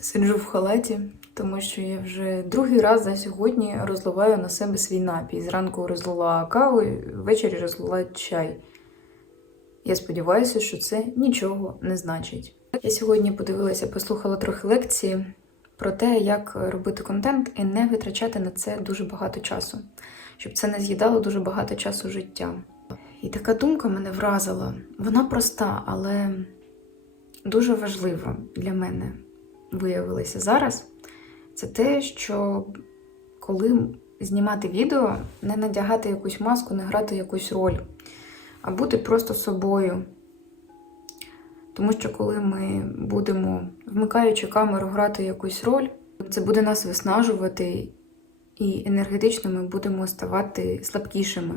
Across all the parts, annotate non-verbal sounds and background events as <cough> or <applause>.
Сиджу в халаті, тому що я вже другий раз за сьогодні розливаю на себе свій напій. Зранку розлила каву, ввечері розлила чай. Я сподіваюся, що це нічого не значить. Я сьогодні подивилася, послухала трохи лекції про те, як робити контент і не витрачати на це дуже багато часу, щоб це не з'їдало дуже багато часу життя. І така думка мене вразила. Вона проста, але дуже важлива для мене виявилася зараз. Це те, що коли знімати відео, не надягати якусь маску, не грати якусь роль, а бути просто собою. Тому що коли ми будемо, вмикаючи камеру, грати якусь роль, це буде нас виснажувати, і енергетично ми будемо ставати слабкішими.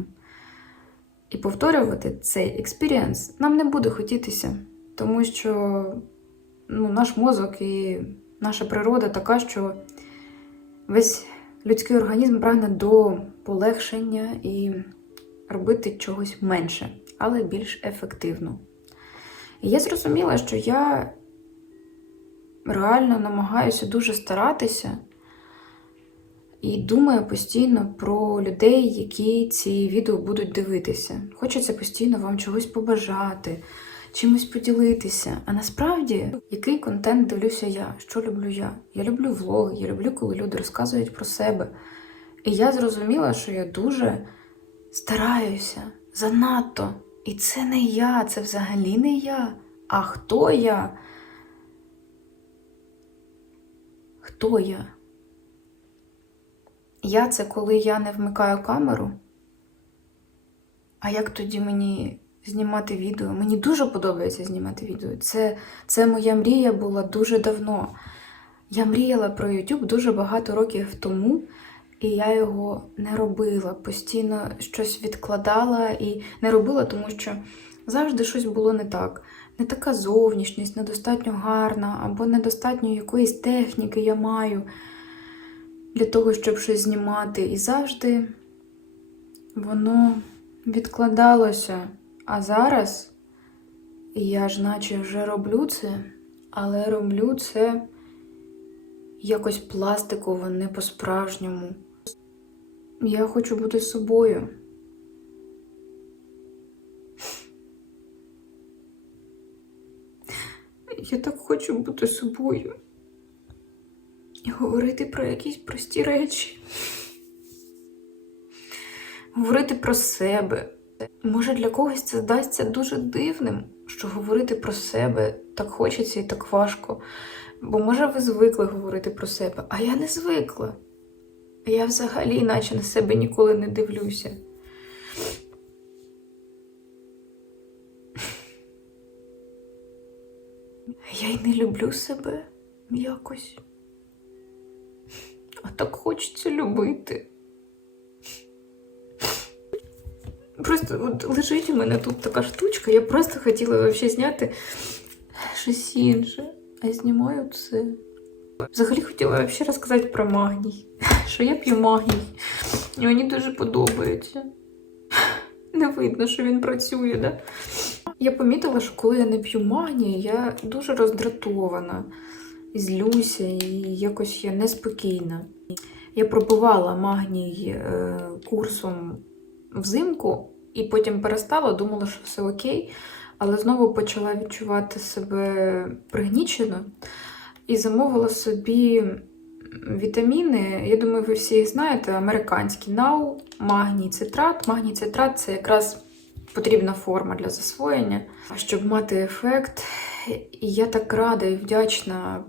І повторювати цей експірієнс нам не буде хотітися, тому що ну, наш мозок і наша природа така, що весь людський організм прагне до полегшення і робити чогось менше, але більш ефективно. І я зрозуміла, що я реально намагаюся дуже старатися і думаю постійно про людей, які ці відео будуть дивитися. Хочеться постійно вам чогось побажати, чимось поділитися. А насправді, який контент дивлюся я? Що люблю я? Я люблю влоги, я люблю, коли люди розказують про себе. І я зрозуміла, що я дуже стараюся занадто. І це не я, це взагалі не я. А хто я? Хто я? Я це коли я не вмикаю камеру. А як тоді мені знімати відео? Мені дуже подобається знімати відео. Це, це моя мрія була дуже давно. Я мріяла про YouTube дуже багато років тому, і я його не робила. Постійно щось відкладала і не робила, тому що завжди щось було не так. Не така зовнішність, недостатньо гарна, або недостатньо якоїсь техніки я маю для того, щоб щось знімати. І завжди воно відкладалося. А зараз я ж наче вже роблю це, але роблю це якось пластиково, не по-справжньому. Я хочу бути собою. Я так хочу бути собою і говорити про якісь прості речі. Говорити про себе. Може, для когось це здасться дуже дивним, що говорити про себе так хочеться і так важко. Бо, може, ви звикли говорити про себе, а я не звикла. Я взагалі іначе на себе ніколи не дивлюся. Я й не люблю себе якось. А так хочеться любити. Просто от лежить у мене тут така штучка, я просто хотіла взагалі зняти щось інше, а я знімаю це. Взагалі хотіла взагалі розказати про магній, що я п'ю магній. І мені дуже подобається. Не видно, що він працює, да? Я помітила, що коли я не п'ю магній, я дуже роздратована, злюся, і якось я неспокійна. Я пробувала магній е, курсом взимку і потім перестала, думала, що все окей, але знову почала відчувати себе пригнічено і замовила собі вітаміни. Я думаю, ви всі їх знаєте, американські нау, магній цитрат. Магній цитрат це якраз потрібна форма для засвоєння, щоб мати ефект. І я так рада і вдячна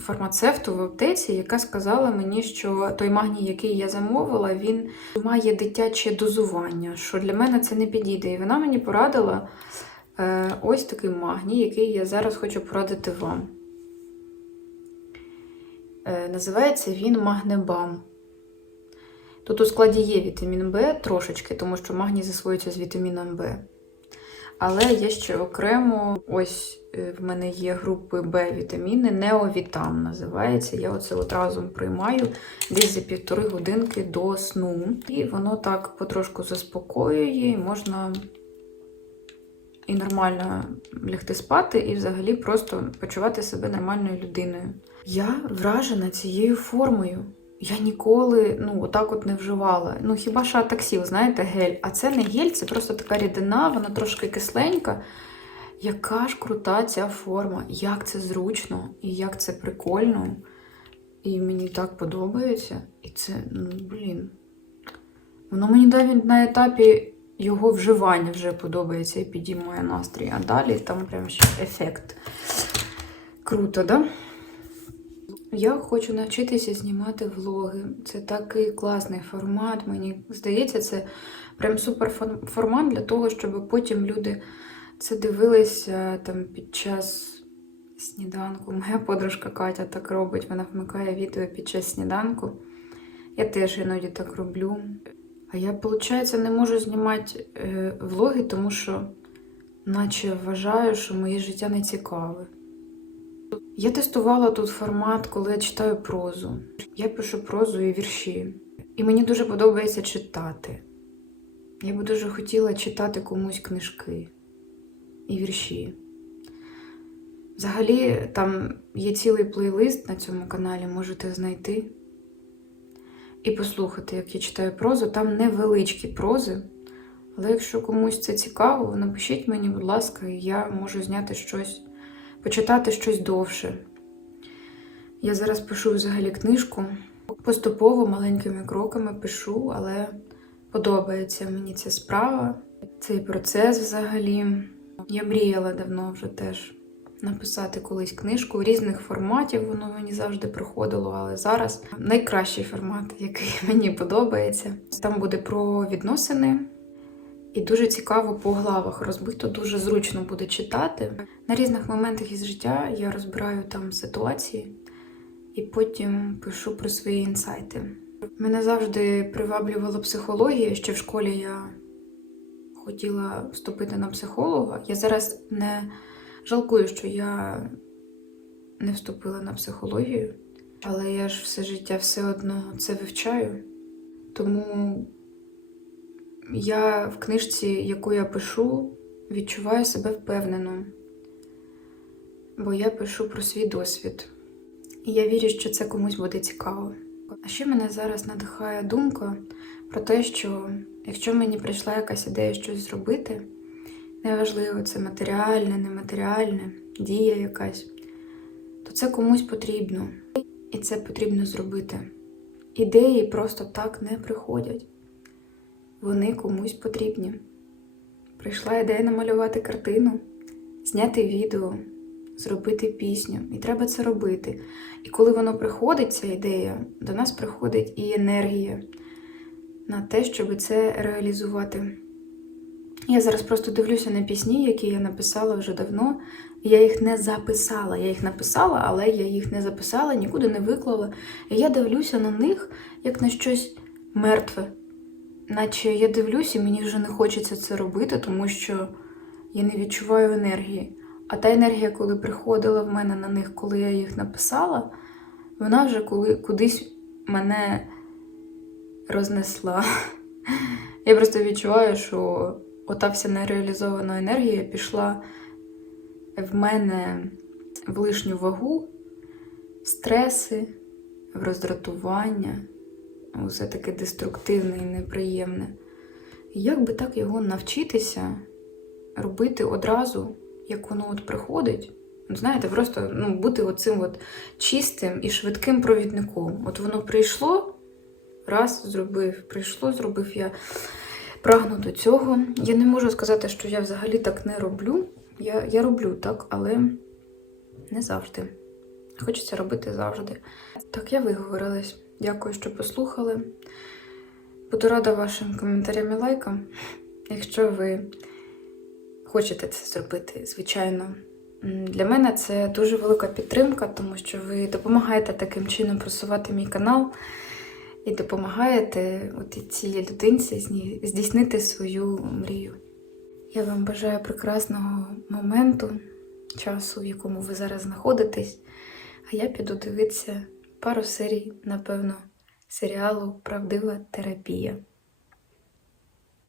фармацевту в аптеці, яка сказала мені, що той магній, який я замовила, він має дитяче дозування, що для мене це не підійде. І вона мені порадила е, ось такий магній, який я зараз хочу порадити вам. Е, називається він Магнебам. Тут у складі є вітамін В трошечки, тому що магній засвоюється з вітаміном В. Але є ще окремо, ось е, в мене є групи Б вітаміни, Неовітам називається. Я оце от разом приймаю десь за півтори годинки до сну. І воно так потрошку заспокоює, і можна і нормально лягти спати, і взагалі просто почувати себе нормальною людиною. Я вражена цією формою. Я ніколи ну, отак от не вживала. Ну, хіба що атаксіл, знаєте, гель. А це не гель, це просто така рідина, вона трошки кисленька. Яка ж крута ця форма, як це зручно і як це прикольно. І мені так подобається. І це, ну, блін. Воно мені навіть на етапі його вживання вже подобається і підіймує настрій. А далі там прям ще ефект. Круто, да? Я хочу навчитися знімати влоги. Це такий класний формат. Мені здається, це прям супер формат для того, щоб потім люди це дивилися там під час сніданку. <laughs> Моя подружка Катя так робить, вона вмикає відео під час сніданку. Я теж іноді так роблю. А я, виходить, не можу знімати е, влоги, тому що, наче вважаю, що моє життя не цікаве. Я тестувала тут формат, коли я читаю прозу. Я пишу прозу і вірші. І мені дуже подобається читати. Я би дуже хотіла читати комусь книжки і вірші. Взагалі, там є цілий плейлист на цьому каналі, можете знайти і послухати, як я читаю прозу. Там невеличкі прози. Але якщо комусь це цікаво, напишіть мені, будь ласка, і я можу зняти щось, почитати щось довше. Я зараз пишу взагалі книжку. Поступово маленькими кроками пишу, але подобається мені ця справа, цей процес взагалі. Я мріяла давно вже теж написати колись книжку різних форматів, воно мені завжди приходило, але зараз найкращий формат, який <laughs> мені подобається. Там буде про відносини. І дуже цікаво по главах розбито, дуже зручно буде читати. На різних моментах із життя я розбираю там ситуації і потім пишу про свої інсайти. Мене завжди приваблювала психологія. Ще в школі я хотіла вступити на психолога. Я зараз не жалкую, що я не вступила на психологію, але я ж все життя все одно це вивчаю. Тому я в книжці, яку я пишу, відчуваю себе впевнено, бо я пишу про свій досвід. І я вірю, що це комусь буде цікаво. А ще мене зараз надихає думка про те, що якщо мені прийшла якась ідея щось зробити, неважливо, це матеріальне, нематеріальне, дія якась, то це комусь потрібно. І це потрібно зробити. Ідеї просто так не приходять. Вони комусь потрібні. Прийшла ідея намалювати картину, зняти відео, зробити пісню. І треба це робити. І коли воно приходить, ця ідея, до нас приходить і енергія на те, щоб це реалізувати. Я зараз просто дивлюся на пісні, які я написала вже давно. Я їх не записала. Я їх написала, але я їх не записала, нікуди не виклала. І я дивлюся на них як на щось мертве. Наче я дивлюся, і мені вже не хочеться це робити, тому що я не відчуваю енергії. А та енергія, коли приходила в мене на них, коли я їх написала, вона вже коли кудись мене рознесла. <laughs> Я просто відчуваю, що ота вся нереалізована енергія пішла в мене в лишню вагу, в стреси, в роздратування, усе таке деструктивне і неприємне. Як би так його навчитися робити одразу, як воно от приходить? Знаєте, просто ну, бути оцим от чистим і швидким провідником. От воно прийшло, раз зробив, прийшло, зробив я прагну до цього. Я не можу сказати, що я взагалі так не роблю. Я, я роблю так, але не завжди. Хочеться робити завжди. Так, я виговорилась. Дякую, що послухали. Буду рада вашим коментарям і лайкам. Якщо ви хочете це зробити, звичайно. Для мене це дуже велика підтримка, тому що ви допомагаєте таким чином просувати мій канал і допомагаєте от цій людинці здійснити свою мрію. Я вам бажаю прекрасного моменту, часу, в якому ви зараз знаходитесь. А я піду дивитися пару серій, напевно, серіалу Правдива терапія.